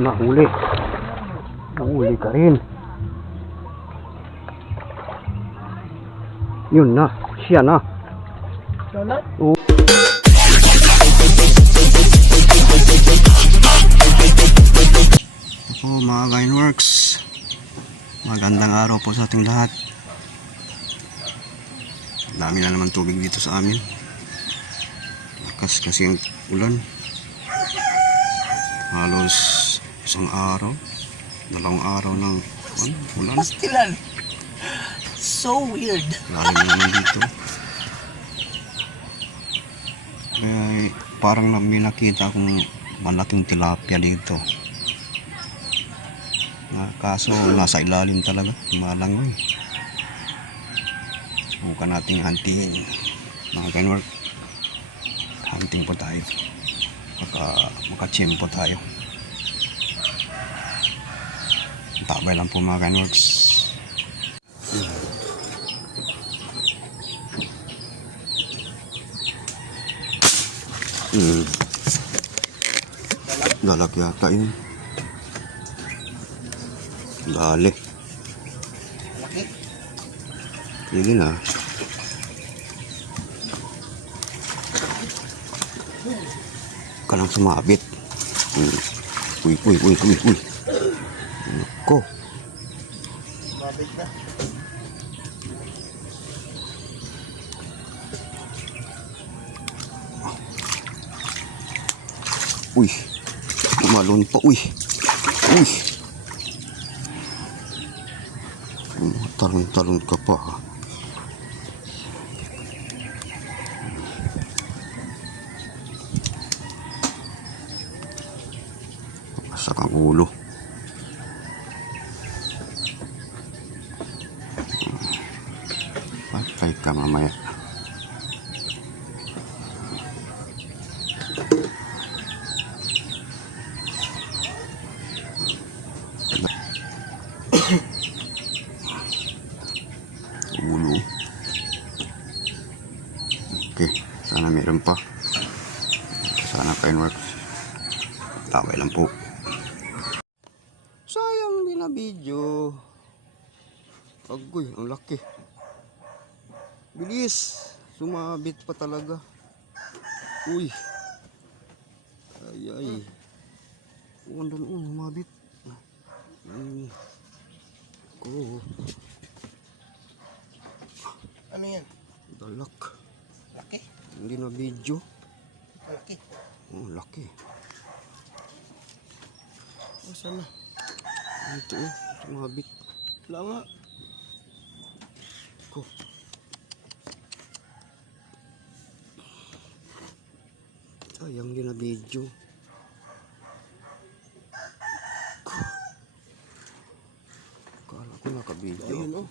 Nahuli. Nahuli ka rin. Yun na. Siya na. Oo. Ito po mga Gainworks. Magandang araw po sa ating lahat. Dami na naman tubig dito sa amin. Lakas kasi ang ulan. Halos isang araw, dalawang araw ng ulan. Pastilan. So weird. Lalim naman dito. Kaya parang may nakita akong malaking tilapia dito. Kaso nasa ilalim talaga, malangoy. Subukan natin huntingin. Mga Gainworks, hunting po tayo. Makachimpo tayo. Tabay lang po mga Gainworks. Dalag yata yun. Dali. Sige na. Kalang sumabit. Uy. Nako. Sumabit na. Uy. Tumalon pa. Uy. Talon ka pa. Masak ang ulo. Patay ka mamaya. Ulo. Okay, sana meron pa. Sana Gainworks. Taway lang po. Sayang din na video. Agoy, ang laki. Bilis. Sumabit pa talaga. Uy. Ay. Andun, sumabit. Ano yan? Dalak. Laki. Hindi na video. Laki. Oh, laki. Saan na? Ito sumabit. Wala nga. Ko. Sayang din na video. Kala ko naka-video. Ayun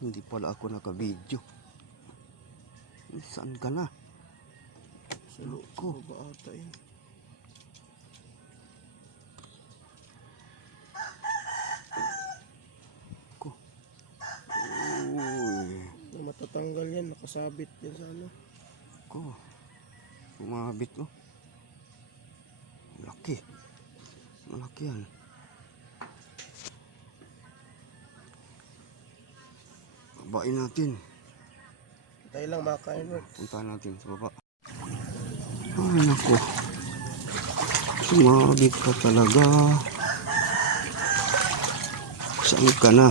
Hindi pala ako naka-video. Saan ka na? Sa loob ko ba ata yun? Ko. Uy. Matatanggal yan. Nakasabit yan sa ano. Ko. Sumabit Malaki. Malaki yan. Babain natin. Tayo lang makain mo. Puntahan natin sa baba. Ay nako. Sumabit ka talaga. Saan ka na?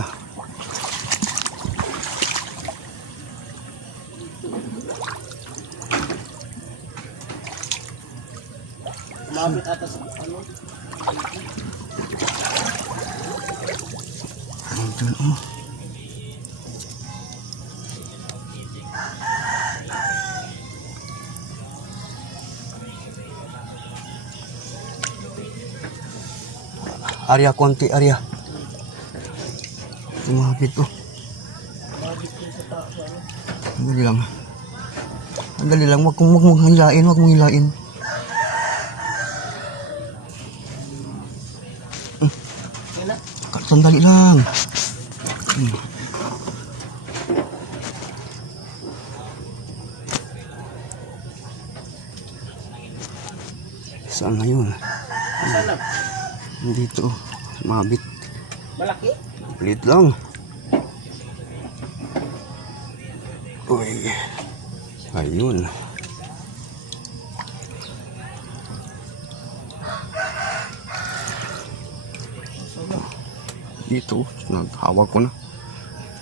Sumabit ata sa ano? Andun Arya, konti Arya. Sumabit Sumabit yun sa taas ano? Andali lang. Andali lang, wag mong hilain, Yan na. Sandali lang. Saan na yun? Saan na? Dito, mabit. Malaki? Palit lang. Uy. Ayun. Dito, naghawag ko na.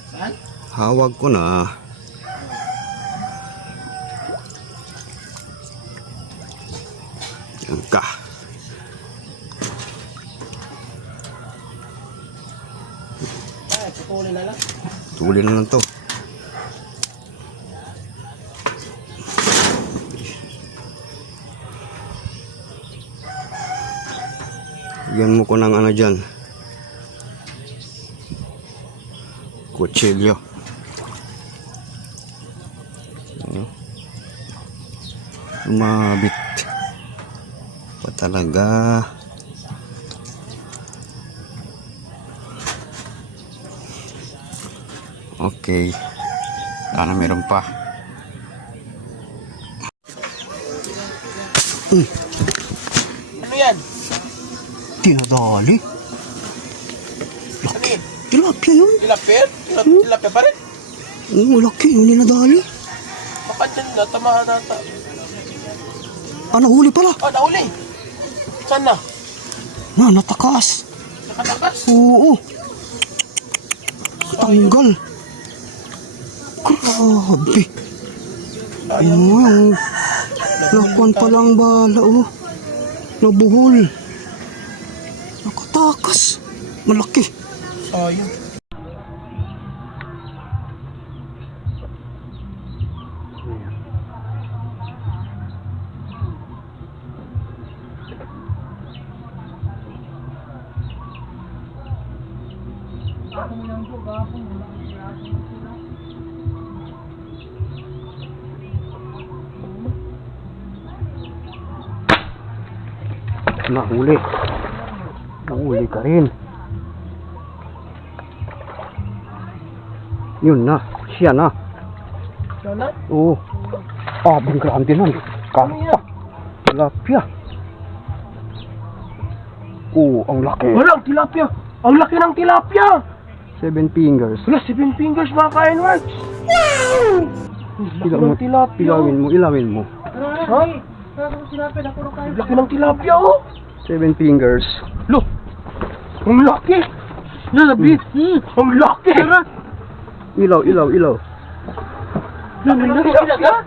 Saan? Hawag ko na. Yan ka. Ay, putulin na lang. Tuloy na lang to. Yan mo ko ng ano dyan. Kutsilyo. Umabit pa talaga. Okay. Sana meron pa. Ano yan? Tinadali. Ano yun? Tilapia yun. Tilapia? Tilapia pa rin? Oo, laki yun. Ninadali. Baka dyan na, tamahan nata. Ah, nahuli pala. Oh, nahuli. Saan na? Natakas. Nakatakas? Oo. Tanggal. Grabe. Ayun mo yung lakuan palang bala, oh. Nabuhol. Nakatakas. Malaki. Sayang. Nahuli. Nahuli ka rin. Yun na. Siya na. Saan na? Oo. Ah, bangkraan din lang. Karpa. Tilapia. Oo, ang laki. Walang tilapia. Ang laki ng tilapia. 7 fingers. Wala, 7 fingers mga ka-N-Works. Ilaw mo. Ilawin mo. Ha? Ang laki ng tilapia, oh. 7 fingers. Look. Ang laki. Nalabit. Ang laki. Ilaw. Ang laki talaga.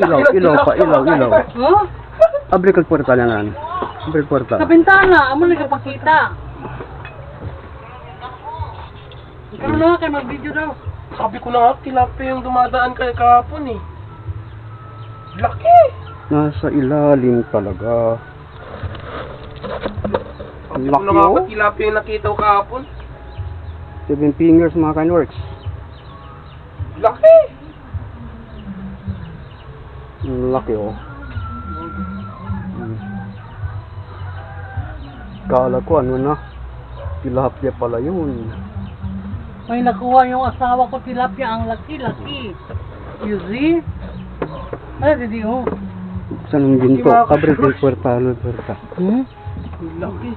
Ilaw pa. Oh? Abre kag portal yan. Abre portal. Sa bintana, amo nagpakita. Ikaw na kayo mag-video daw. Sabi ko na nga, tilapia yung dumadaan kay kahapon eh. Laki. Nasa ilalim talaga. Ang Sabi ko na laki, nga oh. ba tilapia yung nakita ko kahapon? 7 fingers, mga ka-N-Works. Laki. Ang laki, oh. Kala ko ano na, tilapia pala yun. May nakuha yung asawa ko tilapia, ang laki-laki. You see? Ay, hindi oh. Saan ang ginto? Abre kag portal. Laki.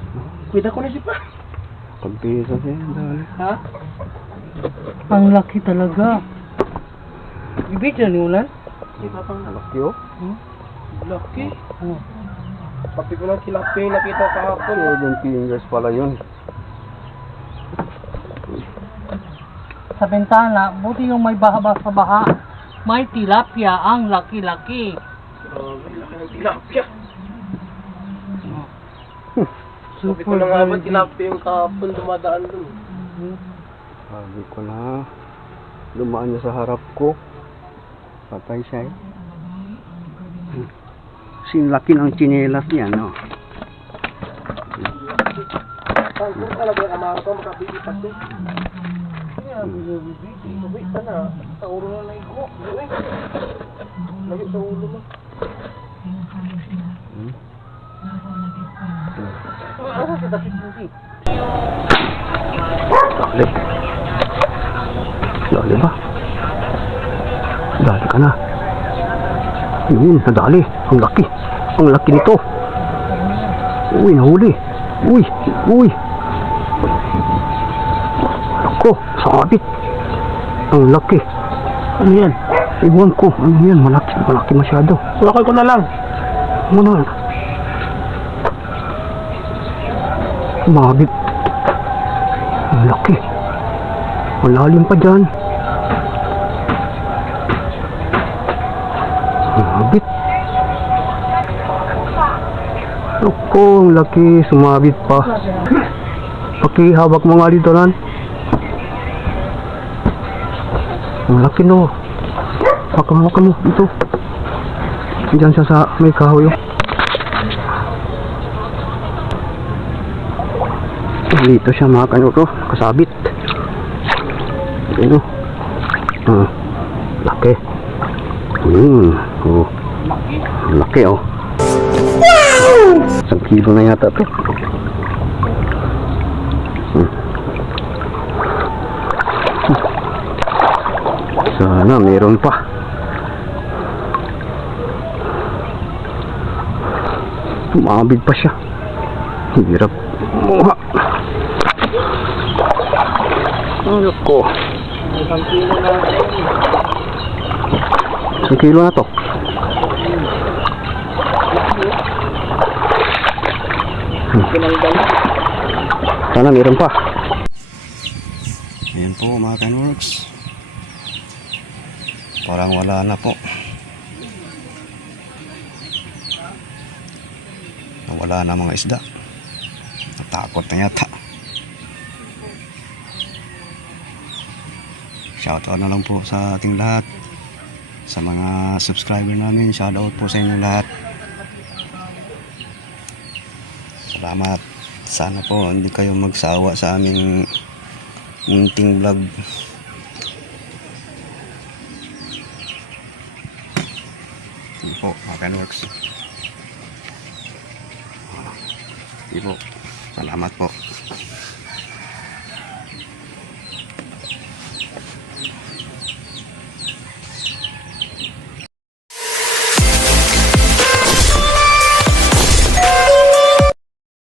Kuwida ko na si pa. Pagpisa siya, dali. Ha? Ang laki talaga. Ibigyan ni Ulan? Di ba pang Laki, oh. laki? Oh. Sabi ko na tilapia yung nakita ko kahapon. 7 fingers pala yun. Sa bintana, buti yung may baha sa baha. May tilapia, ang laki-laki. Laki ng tilapia. Sabi ko Super na nga ba very tilapia yung kahapon dumadaan dun. Sabi ko na, dumaan niya sa harap ko. Patay siya, eh. Sinlaki ng tsinelas niya, no? Tangkong talaga yung amaro ko, makabibitas eh. Uwi ka na, sa ulo na naigo. Uwi. Lagi sa ulo mo. Ano kita pinuti? Dali. Dali ba? Dali ka na. Yun, nadali. Ang laki. Ang laki nito. Uy, nahuli. Uy, uy. Ako, sabit. Ang laki. Ano yan? Iwan ko. Ano yan? Malaki, malaki masyado. Sulakay ko na lang. Ano? Sabit. Ang laki. Malalim pa dyan. Sabit. Ako, ang laki. Sumabit pa. Pakihawak mo nga dito, Nan. Ang laki, no. Hawakan mo dito. Diyan siya sa may kahoy. Dito siya mga kanuro. Kasabit. Ano? Laki. Oh. Laki, oh. Wow! 1 kilo na yata to. Sana meron pa. Tumabid pa siya. Hirap kumuha. Ano ko? 1 kilo na. 1 kilo na to. Sana meron pa. Ayan po mga Kenworks. Parang wala na po. Wala na mga isda. Natakot na yata. Shoutout na lang po sa ating lahat. Sa mga subscriber namin, shoutout po sa inyo lahat. Salamat. Sana po hindi kayo magsawa sa aming munting vlog. Hindi po, mga Kenworks. Hindi po. Salamat po.